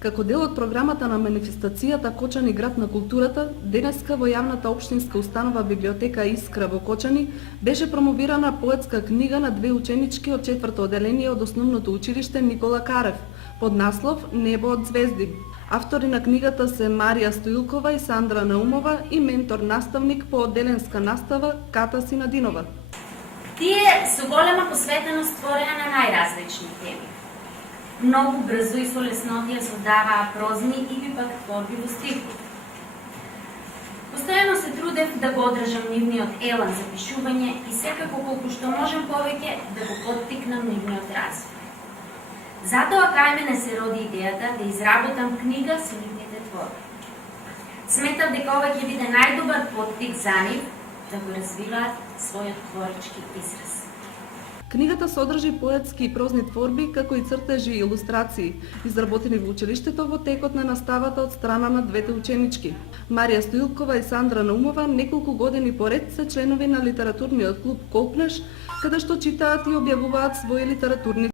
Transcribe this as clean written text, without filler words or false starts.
Како дел од програмата на манифестацијата Кочани град на културата, денеска во јавната општинска установа библиотека Искра во Кочани беше промовирана поетска книга на две ученички од 4-то оделение од основното училиште Никола Карев, под наслов Небо од звезди. Автори на книгата се Марија Стоилкова и Сандра Наумова и ментор-наставник по одделенска настава Ката Синадинова. Тие со голема посветеност твореа на најразлични теми. Многу брзо и со леснотија создаваа прозни или пак творби во стихот. Постојано се трудев да го одржам нивниот елан за пишување и секако колку што можам повеќе да го поттикнам нивниот развој. Затоа кај мене се роди идејата да изработам книга со нивните творби. Сметав дека ова ќе биде најдобар поттик за нив да го развиваат својот творички израз. Книгата содржи поетски и прозни творби, како и цртежи и илустрации, изработени во училиштето во текот на наставата од страна на двете ученички. Марија Стоилкова и Сандра Наумова неколку години поред се членови на литературниот клуб Колпнеш, каде што читаат и објавуваат своји литературни